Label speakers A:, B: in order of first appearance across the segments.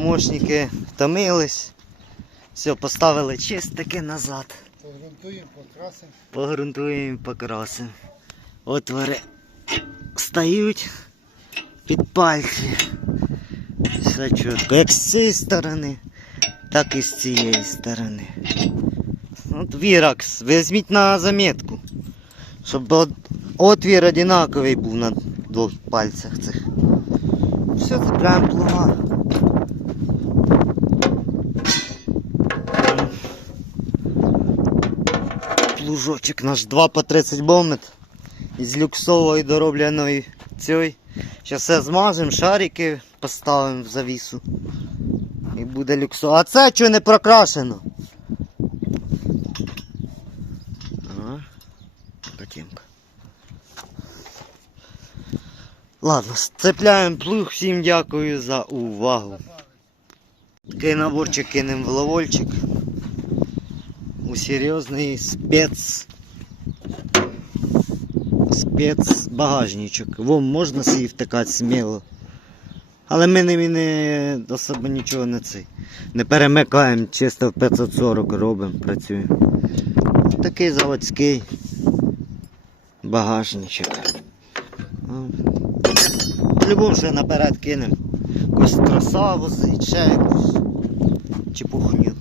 A: помощники втомились. Все, поставили чистики назад.
B: Погрунтуємо, покрасимо.
A: Погрунтуємо, покрасимо. Отвори стають під пальці. Все чітко. Як з цієї сторони, так і з цієї сторони. От віракс, візьміть на замітку. Щоб от- отвір одинаковий був на двох пальцях цих. Все, цепляємо плуга. Плужочок наш 2 по 30 бомет із люксової доробленої цієї. Зараз все змажемо, шарики поставимо в завісу. І буде люксово. А це що не прокрашено? Ага. Катінка. Ладно, цепляємо плуг. Всім дякую за увагу. Такий наборчик кинемо в ловольчик. Серйозний спец. Спец багажничок. Вон можна собі втикати сміло. Але ми ними не особо нічого не цей. Не перемикаємо, чисто в 540 робимо, працюємо. Такий заводський багажничок. По-любому ще наперед кинемо. Якусь возить, ще якусь чепухню.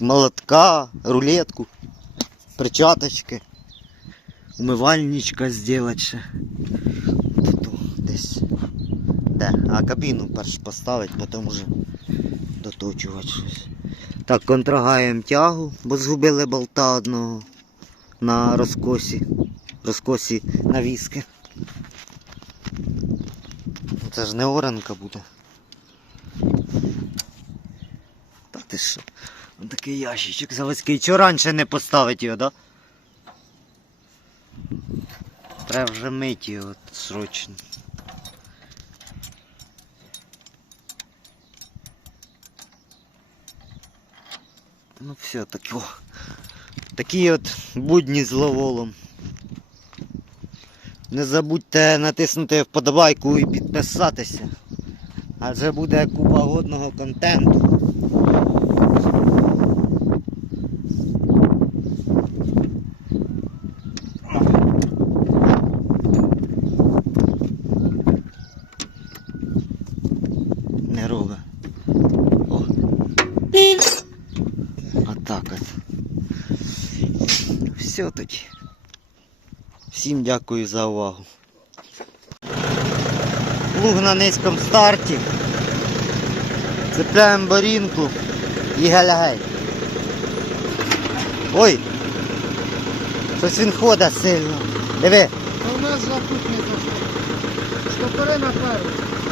A: Молотка, рулетку, перчаточки, умивальничка зробити ще. Тут десь. Де? А кабіну перш поставити, потім вже доточувати щось. Так, контрагаємо тягу, бо згубили болта одного на розкосі. Розкосі навіски. Це ж не оранка буде. Та ти що? Ось такий ящичок заводський. Чого раніше не поставити його, да? Треба вже мити його срочно. Ну все, так, о. Такі от будні з ловолом. Не забудьте натиснути вподобайку і підписатися. Адже буде купа годного контенту. Не робить. О. Отак от. Все тоді. Всім дякую за увагу. Плуг на низькому старті. Цепляємо барінку і галяй. Ой! Щось він ходить сильно. Диви.
B: У нас запутні дошки. Штопори наперед.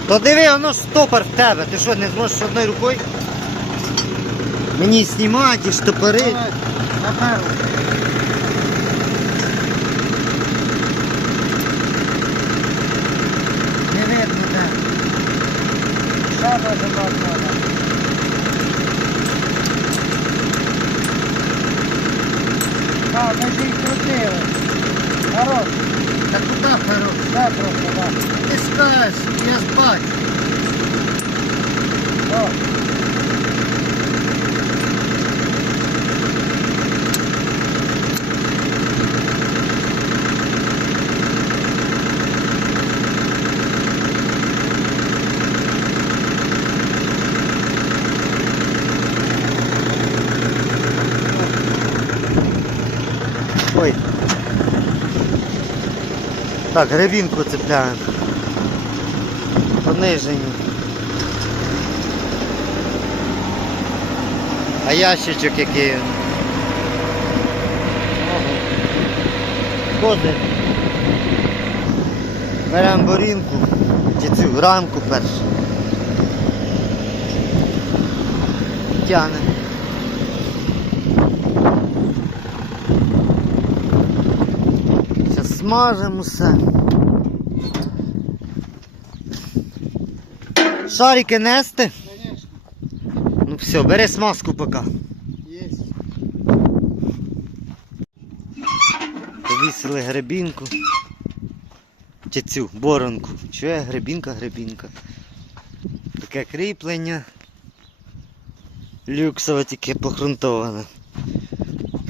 A: То диви, воно стопор в тебе. Ти що, не зможеш одною рукою? Мені знімати, штопори.
B: Давай,
A: видно, де.
B: Ще нажимати треба. А, ми ж їх крутили. Хорош.
A: Та куди хорош?
B: Да, просто, так.
A: Ти скажеш, я спать. бачу.
B: О,
A: Ой. Так, гребінку цепляємо. Понижені. А ящичок який він? Ходить. Беремо борінку, чи цю рамку першу. Тяне. Зараз смажемо все. Шарики нести?
B: Конечно,
A: Ну все, бери смазку поки.
B: є.
A: Повісили гребінку. Чи цю боронку. Я гребінка, гребінка. Таке таке кріплення. Люксове тільки похрунтоване.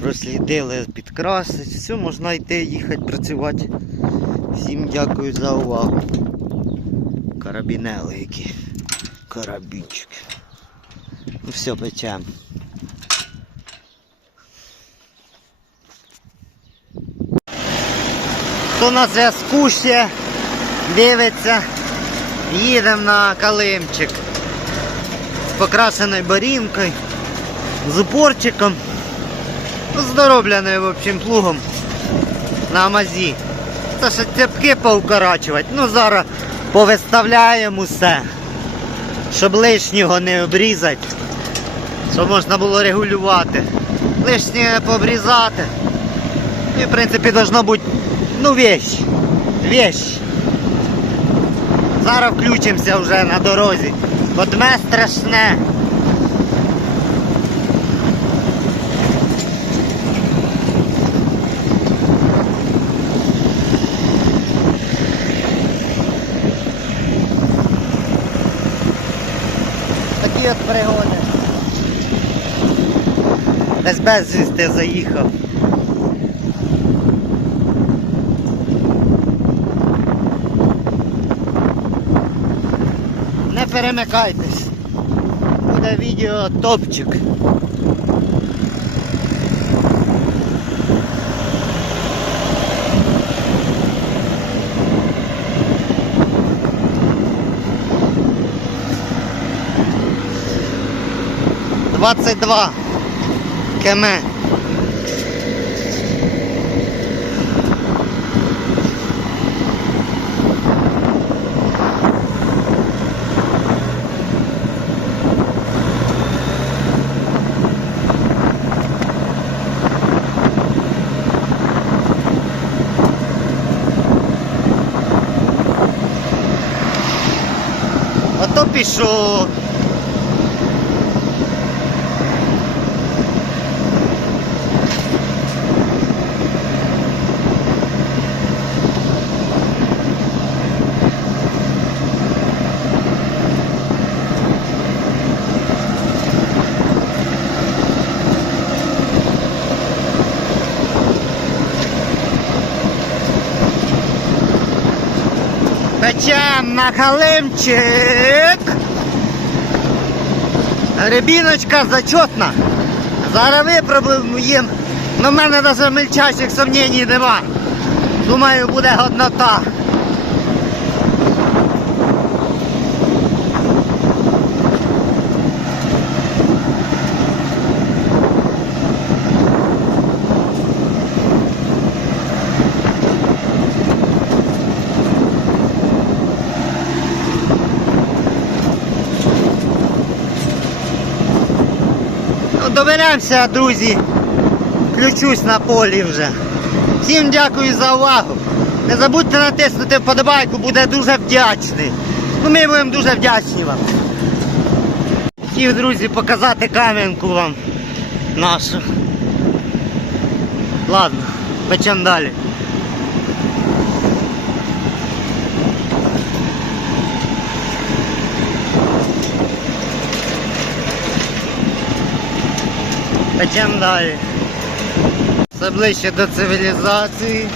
A: Прослідили підкрасить. Все, можна йти, їхати, працювати. Всім дякую за увагу. Карабінели які. Карабінчики. Ну все, печем. Хто на зв'язку ще дивиться, їдемо на Калимчик з покрашеною борінкою, з упорчиком, здоровленою, в общем, плугом на Амазі. Це ще цепки поукорачувати. Ну зараз повиставляємо усе, щоб лишнього не обрізати, щоб можна було регулювати. Лишнє пообрізати. І в принципі должно бути ну вещь. Вещь. Зараз включимося вже на дорозі. Одме страшне. Такі от пригоди. Десь безвісти заїхав. Не перемикайтесь. Буде відео топчик. Двадцять два км. Ото Печем на халимчик. Рибіночка зачетна. Зараз випробуємо їм. Ну в мене навіть мельчайших сумнівів нема. Думаю, буде годнота. Доберемося, друзі. Включусь на полі вже. Всім дякую за увагу. Не забудьте натиснути вподобайку, буде дуже вдячний. Ну, ми будемо дуже вдячні вам. Хотів, друзі, показати кам'янку вам нашу. Ладно, печем далі. Печем далі. Все ближче до цивілізації.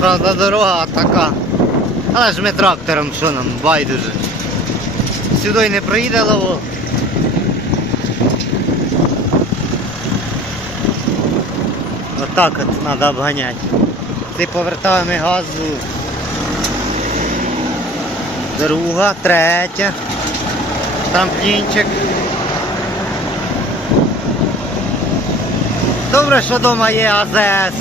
A: Правда, дорога така. Але ж ми трактором, що нам, байдуже. Сюди не проїде лаво. Отак от треба обганяти. Ти повертаємо газу. Друга, третя. Трамплінчик. Добре, що вдома є АЗС.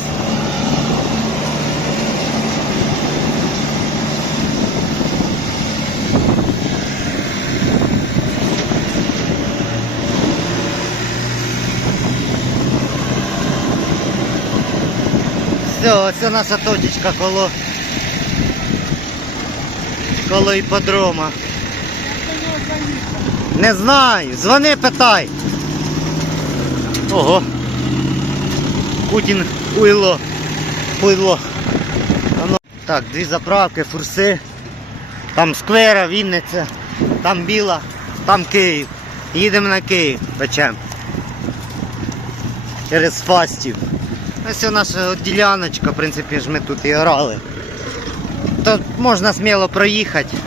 A: Все, це наша точечка коло коло іпподрома. Не знаю, дзвони, питай. Ого. Путін уйло. Пуйло. Ано. Так, дві заправки, фурси. Там сквера, Вінниця, там Біла, там Київ. Їдемо на Київ, печем. Через Фастів. Ось наша діляночка, в принципі ж ми тут і орали. То можна сміло проїхати.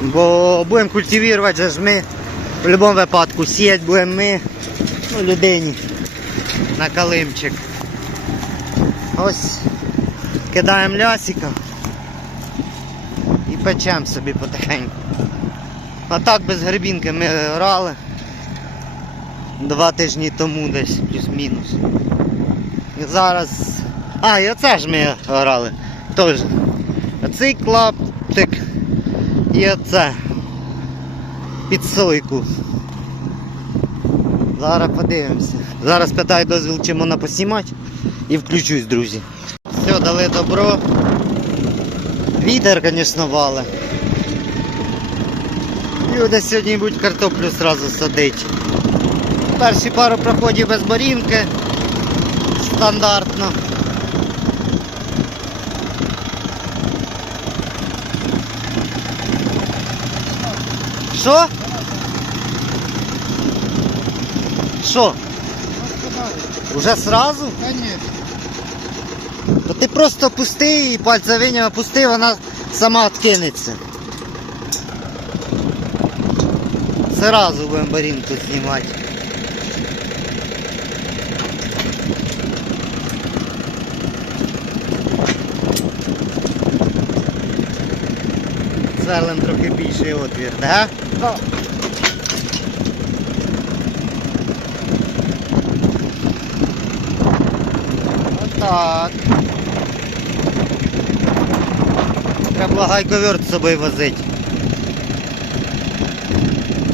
A: Бо будемо культивувати ж ми в будь-якому випадку сіяти будемо ми ну, людині на калимчик. Ось кидаємо лясика і печемо собі потихеньку. А так без грибінки ми орали два тижні тому десь, плюс-мінус. І зараз. А, і оце ж ми орали. Теж. Оцей клаптик і оце. Під сойку. Зараз подивимося. Зараз питаю дозвіл, чи можна посімати і включусь, друзі. Все, дали добро. Вітер, звісно, вале. Люди сьогодні будуть картоплю сразу садити. Перші пару проходів без борінки. Стандартно. Що? Що? Уже сразу?
B: Конечно.
A: То ти просто пусти і пальця виняв, пусти, вона сама відкинеться. Сразу будемо барінку знімати. Сверлим трохи більший отвір, так?
B: Да.
A: Отак. Треба було гайковерт з собою возити.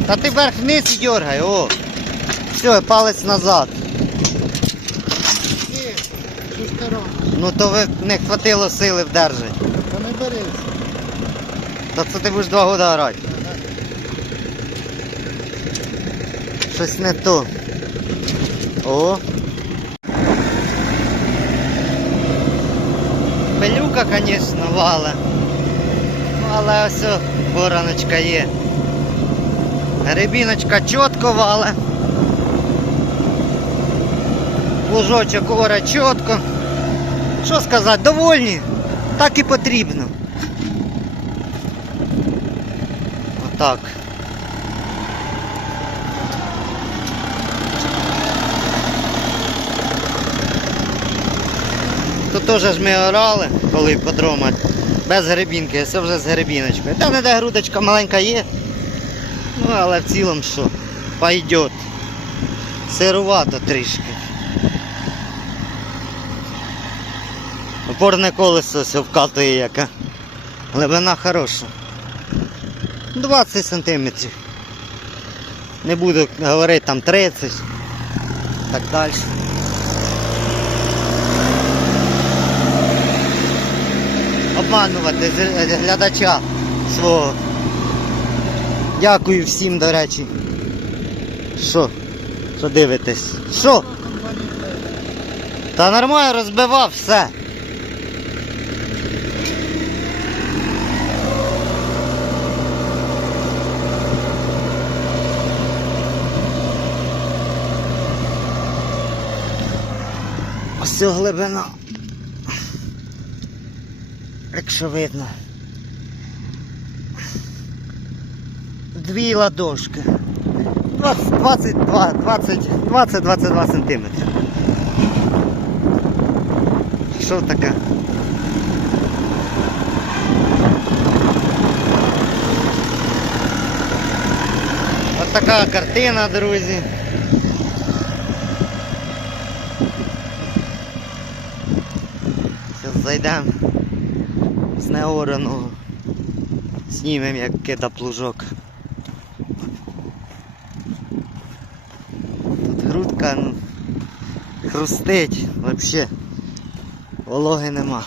A: Та ти вверх вниз і дергай, о. Все, палець назад.
B: І цю.
A: Ну то ви не хватило сили вдержати.
B: Та не берися.
A: Та це ти будеш два роки грати. Щось не то. О. Пилюка, звісно, вала. Але ось о, бораночка є. Грибіночка чітко вале. Лужочок ора чітко. Що сказати, довольні? Так і потрібно. Отак. Тут теж ж ми орали, коли подрома. Без грибінки, все вже з грибіночкою. Там не де грудочка маленька є. Ну, але в цілому що, пойдет. Сирувато трішки. Опорне колесо все вкатує яка. Глибина хороша. 20 сантиметрів. Не буду говорити там 30. Так далі. Обманувати глядача свого. Дякую всім, до речі. Що? Що дивитесь? Що? Та нормально розбивав все. Ось глибина. Якщо видно. Дві ладошки. 20, 22, 20, 20, 22 сантиметри. Що таке? Ось така картина, друзі. Зараз зайдемо з орену Знімемо як кида плужок. Тут грудка хрустить взагалі. Вологи нема.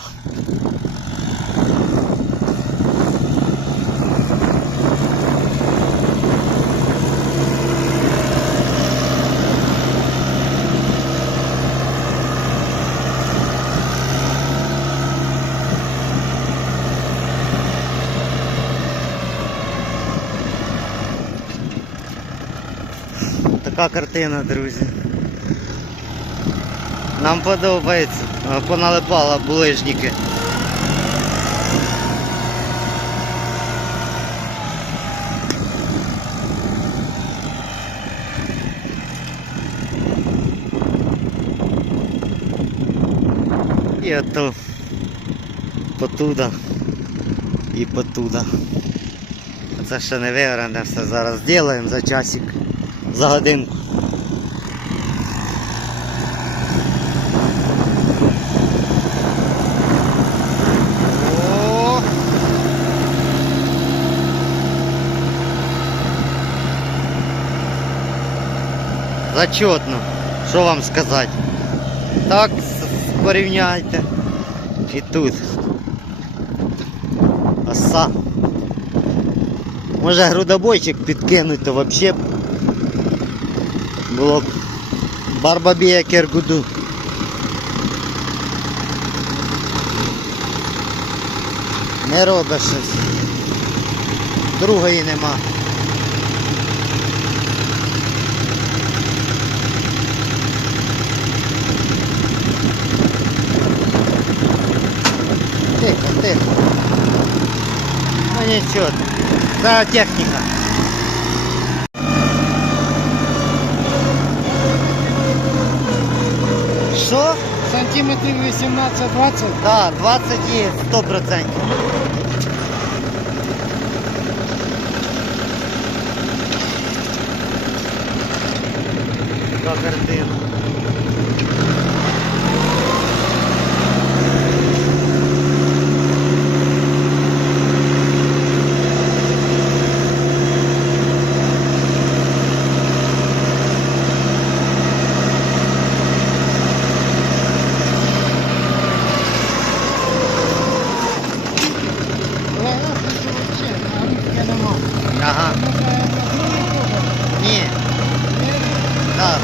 A: Така картина, друзі. Нам подобається. А, Поналипала булижники. І ото потуда і потуда. Це ще не вигране, все зараз зробимо за часик, за годинку. Зачетно, що вам сказати. Так порівняйте. І тут. Оса. Може грудобойчик підкинуть, то взагалі було барбабія кергуду. Не робиш щось. Другої нема. Тихо, тихо. Ну нічого. Це техніка. Що?
B: Сантиметрів 18-20.
A: Так, 20 і 100%. Така.
B: Легко, що взагалі, а ручки нема.
A: Ага. Ні. Так.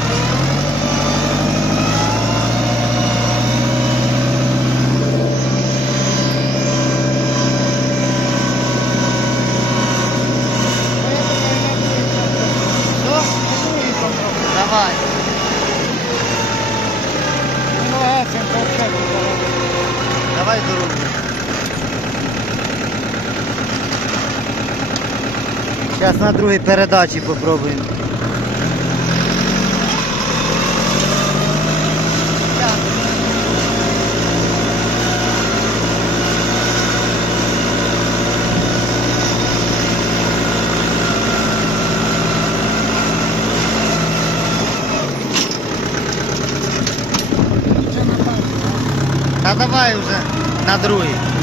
A: Що? Давай. Давай до руки. Зараз на другій передачі попробуємо. Та давай вже на другий.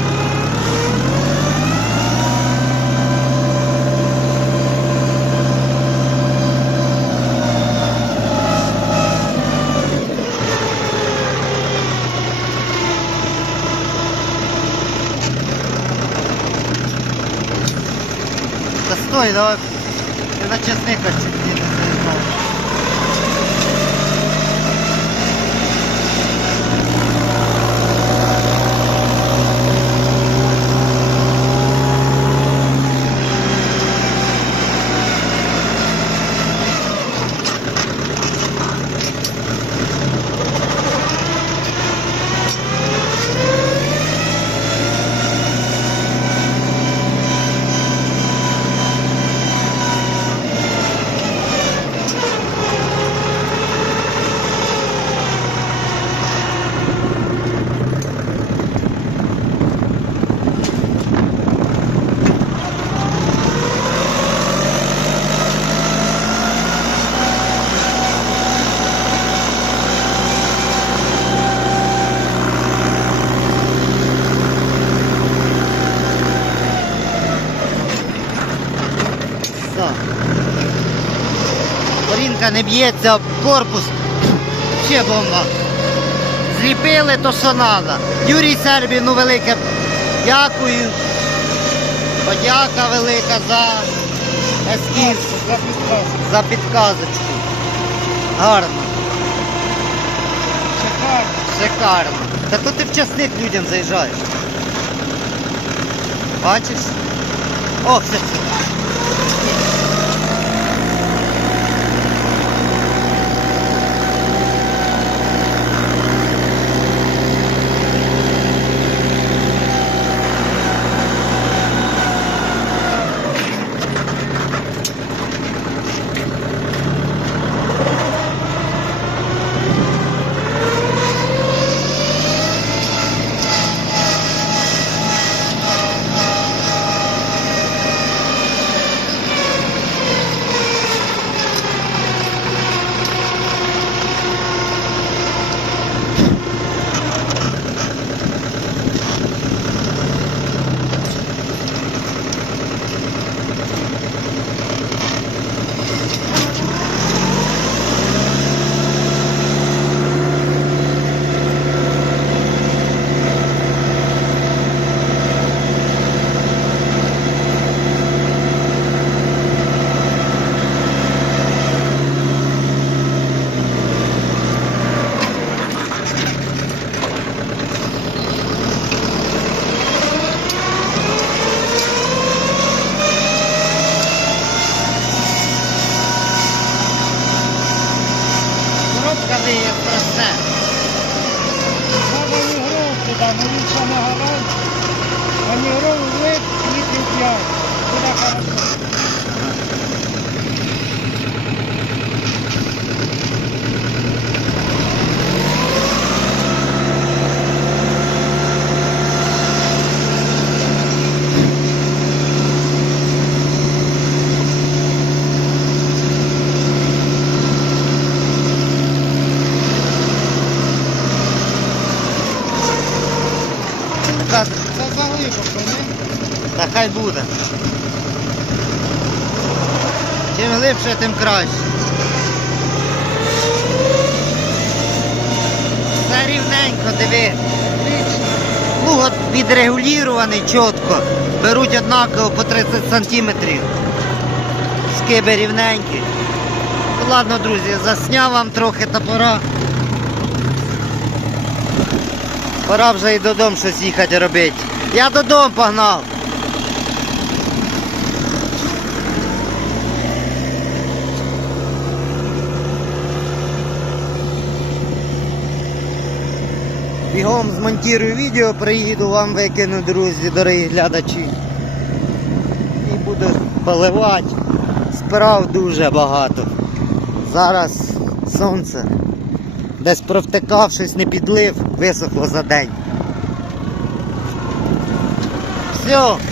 A: Давай. Ти на чесника чуть не б'ється корпус. Ще бомба. Зліпили то, що треба. Юрій Сербіну велике дякую. Подяка велика за ескіз, за підказочку. Гарно, шикарно. Та тут ти в часник людям заїжджаєш. Бачиш? О, все, все. Та хай буде. Чим глибше, тим краще. Все рівненько, диви.
B: Отлично.
A: Лугот відрегулірований чітко. Беруть однаково по 30 сантиметрів. Скиби рівненькі. Ну, Ладно, друзі, засняв вам трохи та пора. Пора вже і додому щось їхати робити. Я додому погнав. Бігом змонтую відео, приїду вам викину, друзі, дорогі глядачі. І буду поливати. Справ дуже багато. Зараз сонце. Десь провтикав, щось не підлив, висохло за день. 안녕.